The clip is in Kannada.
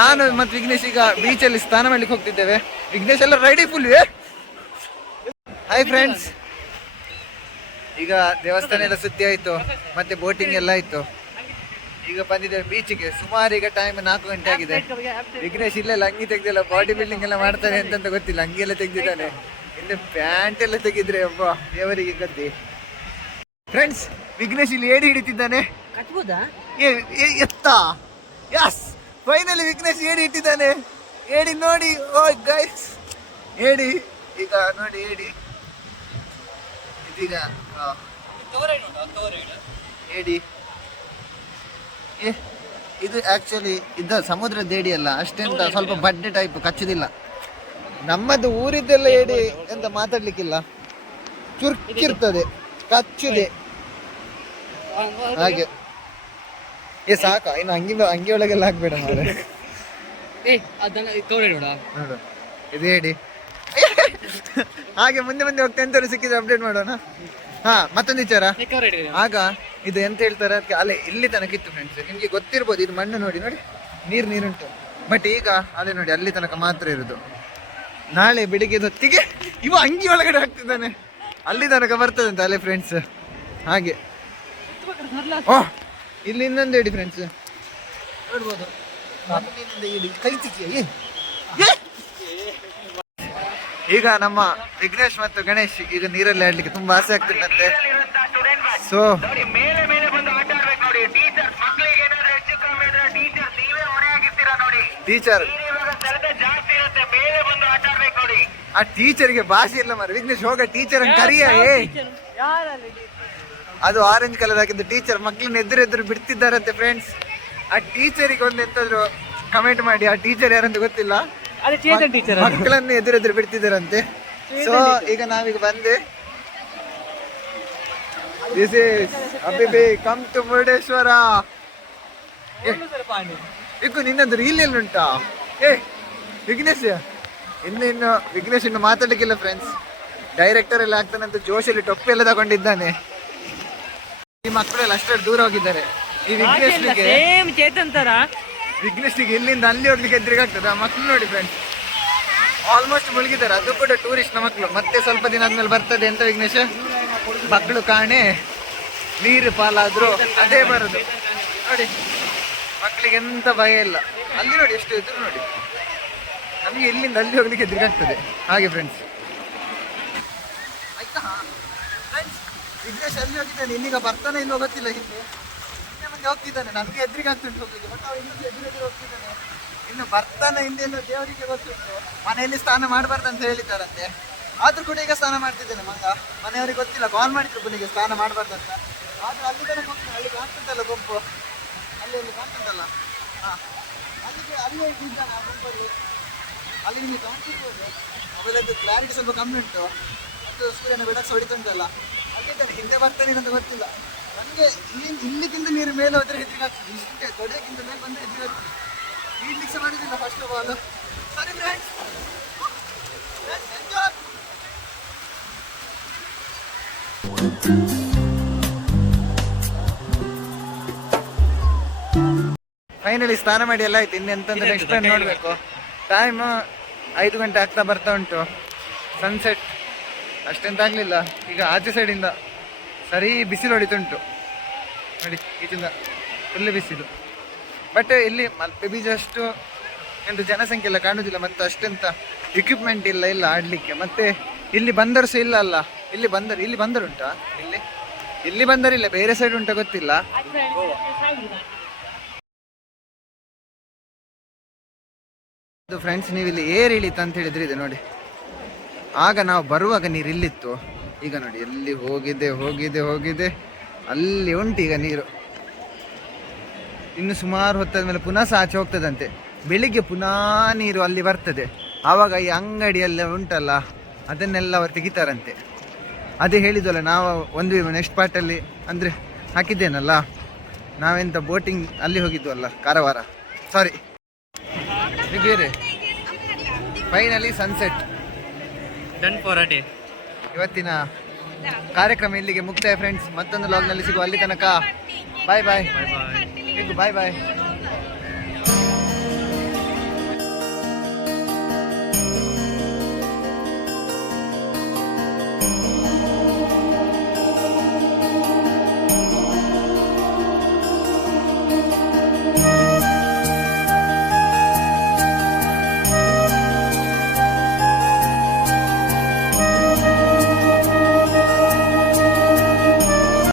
ನಾನು ಮತ್ತು ವಿಘ್ನೇಶ್ ಈಗ ಬೀಚಲ್ಲಿ ಸ್ನಾನ ಮಾಡ್ಲಿಕ್ಕೆ ಹೋಗ್ತಿದ್ದೇವೆ. ವಿಘ್ನೇಶ್ ಎಲ್ಲ ರೆಡಿ ಫುಲ್. ಹಾಯ್ ಫ್ರೆಂಡ್ಸ್, ಈಗ ದೇವಸ್ಥಾನ ಎಲ್ಲ ಸುದ್ದಿ ಆಯ್ತು, ಮತ್ತೆ ಬೋಟಿಂಗ್ ಎಲ್ಲ ಆಯ್ತು. ಈಗ ಬಂದಿದ್ದೇವೆ ಬೀಚ್ಗೆ. ಸುಮಾರು ಈಗ ಟೈಮ್ 4 ಗಂಟೆ ಆಗಿದೆ. ವಿಘ್ನೇಶ್ ಇಲ್ಲೆಲ್ಲ ಅಂಗಿ ತೆಗ್ದಿಲ್ಲ, ಬಾಡಿ ಬಿಲ್ಡಿಂಗ್ ಎಲ್ಲ ಮಾಡ್ತಾನೆ ಅಂತ ಗೊತ್ತಿಲ್ಲ, ಅಂಗಿ ಎಲ್ಲ ತೆಗ್ದಿದ್ದಾನೆ. ಇನ್ನು ಪ್ಯಾಂಟ್ ಎಲ್ಲ ತೆಗಿದ್ರೆ ಒಬ್ಬ ದೇವರಿಗೆ ಗದ್ದಿ. ಫ್ರೆಂಡ್ಸ್, ವಿಘ್ನೇಶ್ ಇಲ್ಲಿ ಏಡಿ ಹಿಡಿತಿದ್ದಾನೆ. ಎತ್ತ ಯಸ್, ಫೈನಲಿ ವಿಘ್ನೇಶ್ ಏಡಿ ಇಟ್ಟಿದ್ದಾನೆ. ಏಡಿ ನೋಡಿ, ಓ ಗೈಸ್, ಏಡಿ ಈಗ ನೋಡಿ, ಏಡಿ ಇದೀಗ ಏಡಿ. ಇದು ಆಕ್ಚುಲಿ ಇದು ಸಮುದ್ರದ ಏಡಿ ಅಲ್ಲ, ಅಷ್ಟೆಂತ ಸ್ವಲ್ಪ ಬಡ್ಡೆ ಟೈಪ್, ಕಚ್ಚುದಿಲ್ಲ. ನಮ್ಮದು ಊರಿದ್ದೆಲ್ಲ ಏಡಿ ಎಂತ ಮಾತಾಡ್ಲಿಕ್ಕಿಲ್ಲ, ಚುರುಕಿರ್ತದೆ, ಕಚ್ಚುದೆ ಹಾಗೆ. ಸಾಕ, ಇನ್ನು ಅಂಗಿ ಒಳಗೆಲ್ಲ ಹಾಕ್ಬೇಡ ಮಾರೆ. ನೋಡು ಇದು ಹೇಳಿ. ಹಾಗೆ ಮುಂದೆ ಹೋಗ್ತಾ ಎಂತ ಸಿಕ್ಕಿದ್ರೆ ಅಪ್ಡೇಟ್ ಮಾಡೋಣ. ಮತ್ತೊಂದು ವಿಚಾರ, ಆಗ ಇದು ಎಂತ ಹೇಳ್ತಾರೆ ಅದಕ್ಕೆ, ಅಲೆ ಇಲ್ಲಿ ತನಕ ಇತ್ತು ಫ್ರೆಂಡ್ಸ್. ನಿಮ್ಗೆ ಗೊತ್ತಿರ್ಬೋದು, ಇದು ಮಣ್ಣು ನೋಡಿ ನೀರುಂಟು. ಬಟ್ ಈಗ ಅಲೆ ನೋಡಿ, ಅಲ್ಲಿ ತನಕ ಮಾತ್ರ ಇರುದು. ನಾಳೆ ಬೆಳಿಗ್ಗೆ ಹೊತ್ತಿಗೆ ಇವ ಅಂಗಿ ಒಳಗಡೆ ಹಾಕ್ತಿದ್ದಾನೆ, ಅಲ್ಲಿ ತನಕ ಬರ್ತದೆ ಅಂತ ಅಲೆ ಫ್ರೆಂಡ್ಸ್. ಹಾಗೆ ಇಲ್ಲಿ ಇನ್ನೊಂದು ಹೇಳಿ ಫ್ರೆಂಡ್ಸ್, ನೋಡ್ಬೋದು. ಈಗ ನಮ್ಮ ವಿಘ್ನೇಶ್ ಮತ್ತು ಗಣೇಶ್ ಈಗ ನೀರಲ್ಲಿ ಆಡ್ಲಿಕ್ಕೆ ತುಂಬಾ ಆಸೆ ಆಗ್ತಿದ್ದಂತೆ. ಸೊ ಟೀಚರ್, ಆ ಟೀಚರ್ಗೆ ಭಾಷೆ ಇಲ್ಲ ಮಾರೆ. ವಿಘ್ನೇಶ್ ಹೋಗ, ಟೀಚರ್ ಕರಿಯ. ಅದು ಆರೆಂಜ್ ಕಲರ್ ಹಾಕಿದ್ದು ಟೀಚರ್ ಮಕ್ಕಳನ್ನ ಎದುರು ಬಿಡ್ತಿದ್ದಾರಂತೆ ಫ್ರೆಂಡ್ಸ್. ಆ ಟೀಚರಿಗೆ ಒಂದು ಎಂತಾದ್ರು ಕಮೆಂಟ್ ಮಾಡಿ, ಆ ಟೀಚರ್ ಯಾರಂತ ಗೊತ್ತಿಲ್ಲ, ಮಕ್ಕಳನ್ನು ಎದುರು ಬಿಡ್ತಿದ್ದಾರಂತೆ. ಸೊ ಈಗ ನಾವೀಗ ಬಂದೆ. ದಿಸ್ ಇಸ್ ಅಬಿಬಿ ಕಮ್ ಟು ಮುರುಡೇಶ್ವರ. ಇಕ್ಕು ನಿನ್ನಂದ್ರೆ ಇಲ್ಲೆಲ್ಲ ಉಂಟಾ? ವಿಘ್ನೇಶ್ ಇನ್ನು ವಿಘ್ನೇಶ್ ಇನ್ನು ಮಾತಾಡ್ಲಿಕ್ಕಿಲ್ಲ ಫ್ರೆಂಡ್ಸ್. ಡೈರೆಕ್ಟರ್ ಎಲ್ಲ ಆಗ್ತಾನಂತ ಜೋಶಲ್ಲಿ ಟೊಪ್ಪಿ ಎಲ್ಲ ತಗೊಂಡಿದ್ದಾನೆ. ಈ ಮಕ್ಕಳೆಲ್ಲ ಅಷ್ಟೇ ದೂರ ಹೋಗಿದ್ದಾರೆ. ಈ ವಿಘ್ನೇಶ್ಗೆ ಇಲ್ಲಿಂದ ಅಲ್ಲಿ ಹೋಗ್ಲಿಕ್ಕೆ ಎದುರಿಗಾಗ್ತದೆ. ಆ ಮಕ್ಕಳು ನೋಡಿ ಫ್ರೆಂಡ್ಸ್, ಆಲ್ಮೋಸ್ಟ್ ಮುಳುಗಿದ್ದಾರೆ. ಅದು ಕೂಡ ಟೂರಿಸ್ಟ್ ನ ಮಕ್ಕಳು. ಮತ್ತೆ ಸ್ವಲ್ಪ ದಿನ ಆದ್ಮೇಲೆ ಬರ್ತದೆ ಅಂತ ವಿಘ್ನೇಶ್, ಮಕ್ಕಳು ಕಾಣೆ ನೀರು ಪಾಲಾದ್ರು ಅದೇ ಬರೋದು ನೋಡಿ. ಮಕ್ಕಳಿಗೆ ಎಂತ ಭಯ ಇಲ್ಲ. ಅಲ್ಲಿ ನೋಡಿ ಎಷ್ಟು ಎದುರು ನೋಡಿ. ನಮ್ಗೆ ಇಲ್ಲಿಂದ ಅಲ್ಲಿ ಹೋಗ್ಲಿಕ್ಕೆ ಎದುರಿಗಾಗ್ತದೆ ಹಾಗೆ ಫ್ರೆಂಡ್ಸ್. ಆಯ್ತಾ ವಿಘ್ನೇಶ್ ಅಲ್ಲಿ ಹೋಗಿದ್ದಾನೆ, ಇನ್ನೀಗ ಬರ್ತಾನೆ ಇಲ್ಲೋ ಗೊತ್ತಿಲ್ಲ. ಹಿಂದೆ ಮುಂದೆ ಹೋಗ್ತಿದ್ದಾನೆ, ನಮಗೆ ಎದುರಿಗೆ ಆಗ್ತುಂಟು ಹೋಗ್ಲಿಕ್ಕೆ. ಬಟ್ ಅವ್ರು ಇನ್ನೊಂದು ಎದುರು ಹೋಗ್ತಿದ್ದಾನೆ, ಇನ್ನು ಬರ್ತಾನೆ ಹಿಂದೆ ದೇವರಿಗೆ ಗೊತ್ತುಂಟು. ಮನೆಯಲ್ಲಿ ಸ್ನಾನ ಮಾಡಬಾರ್ದು ಅಂತ ಹೇಳಿದ್ದಾರಂತೆ, ಆದ್ರೂ ಕೂಡ ಈಗ ಸ್ನಾನ ಮಾಡ್ತಿದ್ದೇನೆ ಮಗ. ಮನೆಯವ್ರಿಗೆ ಗೊತ್ತಿಲ್ಲ, ಕಾಲ್ ಮಾಡಿದ್ರು ಪುಲಿಗೆ ಸ್ನಾನ ಮಾಡಬಾರ್ದು ಅಂತ. ಆದ್ರೂ ಅಲ್ಲಿ ತನಕ ಹೋಗ್ತಾನೆ. ಅಲ್ಲಿ ಕಾಣ್ತುಂಟಲ್ಲ ಗುಂಪು, ಅಲ್ಲಿ ಕಾಣ್ತುಂಟಲ್ಲ, ಅಲ್ಲೇ ಇದ್ದಾನೆ ಆ ಗುಂಪಲ್ಲಿ. ಅಲ್ಲಿ ನಿಮಗೆ ಕಾಣ್ತಿರ್ಬೋದು. ಅವೆಲ್ಲದ್ದು ಕ್ಲಾರಿಟಿ ಸ್ವಲ್ಪ ಕಮ್ಮಿ ಉಂಟು, ಮತ್ತು ಸೂರ್ಯನ ಬೆಳಕು ಹೊಡಿತುಂಟಲ್ಲ, ಅಲ್ಲಿದ್ದಾನೆ. ಹಿಂದೆ ಬರ್ತಾನೆ ಅಂತ ಗೊತ್ತಿಲ್ಲ ನನಗೆ. ಇಲ್ಲಿಗಿಂತ ನೀರು ಮೇಲೆ ಹೋದ್ರೆ ಹೆದರಿಗಾಗ್ತದೆ. ಇಷ್ಟೇ ತೊಡೆಗಿಂತ ಮೇಲೆ ಬಂದರೆ ಹೆದರಿಗಾಗ್ತದೆ. ಈಡ್ಲಿಕ್ಕೆ ಮಾಡಿದಿಲ್ಲ ಫಸ್ಟ್ ಆಫ್ ಆಲ್. ಸರಿ ಫ್ರೆಂಡ್ಸ್, ಫೈನಲಿ ಸ್ನಾನ ಮಾಡಿ ಎಲ್ಲ ಆಯ್ತು. ಇನ್ನೆಂತಂದ್ರೆ ನೆಕ್ಸ್ಟ್ ಟೈಮ್ ನೋಡಬೇಕು. ಟೈಮ್ 5 ಗಂಟೆ ಆಗ್ತಾ ಬರ್ತಾ ಉಂಟು. ಸನ್ಸೆಟ್ ಅಷ್ಟೆಂತ ಆಗಲಿಲ್ಲ. ಈಗ ಆಚೆ ಸೈಡಿಂದ ಸರಿ ಬಿಸಿಲು ಹೊಡಿತುಂಟು ನೋಡಿ, ಈಚಿಂದ ಫುಲ್ ಬಿಸಿಲು. ಬಟ್ ಇಲ್ಲಿ ಮಲ್ಪೆ ಬೀಚ್ ಅಷ್ಟು ಎಂತ ಜನಸಂಖ್ಯೆ ಎಲ್ಲ ಕಾಣುವುದಿಲ್ಲ, ಮತ್ತು ಅಷ್ಟೆಂತ ಇಕ್ವಿಪ್ಮೆಂಟ್ ಇಲ್ಲ ಆಡಲಿಕ್ಕೆ. ಮತ್ತೆ ಇಲ್ಲಿ ಬಂದರು ಸಹ ಇಲ್ಲ ಅಲ್ಲ. ಇಲ್ಲಿ ಬಂದರು ಉಂಟಾ? ಇಲ್ಲಿ ಬಂದರಿಲ್ಲ, ಬೇರೆ ಸೈಡ್ ಉಂಟಾ ಗೊತ್ತಿಲ್ಲ. ಅದು ಫ್ರೆಂಡ್ಸ್, ನೀವು ಇಲ್ಲಿ ಏರ್ ಇಳಿತ ಅಂತ ಹೇಳಿದ್ರೆ ಇದೆ ನೋಡಿ. ಆಗ ನಾವು ಬರುವಾಗ ನೀರು ಇಲ್ಲಿತ್ತು, ಈಗ ನೋಡಿ ಎಲ್ಲಿ ಹೋಗಿದೆ ಅಲ್ಲಿ ಉಂಟು ಈಗ ನೀರು. ಇನ್ನು ಸುಮಾರು ಹೊತ್ತಾದ ಮೇಲೆ ಪುನಃ ಸಹ ಆಚೆ ಹೋಗ್ತದಂತೆ. ಬೆಳಿಗ್ಗೆ ಪುನಃ ನೀರು ಅಲ್ಲಿ ಬರ್ತದೆ. ಆವಾಗ ಈ ಅಂಗಡಿಯೆಲ್ಲ ಉಂಟಲ್ಲ, ಅದನ್ನೆಲ್ಲ ಅವರು ತೆಗಿತಾರಂತೆ. ಅದೇ ಹೇಳಿದ್ವಲ್ಲ ನಾವು ಒಂದು ನೆಕ್ಸ್ಟ್ ಪಾರ್ಟಲ್ಲಿ ಅಂದರೆ ಹಾಕಿದ್ದೇನಲ್ಲ, ನಾವೆಂತ ಬೋಟಿಂಗ್ ಅಲ್ಲಿ ಹೋಗಿದ್ವಲ್ಲ, ಕಾರವಾರ, ಸಾರಿ ಬೇರೆ. Finally sunset done for a day. ಇವತ್ತಿನ ಕಾರ್ಯಕ್ರಮ ಇಲ್ಲಿಗೆ ಮುಕ್ತಾಯ ಫ್ರೆಂಡ್ಸ್. ಮತ್ತೊಂದು ಲಾಗ್ನಲ್ಲಿ ಸಿಗುವ. ಅಲ್ಲಿ ತನಕ ಬಾಯ್ ಬಾಯ್.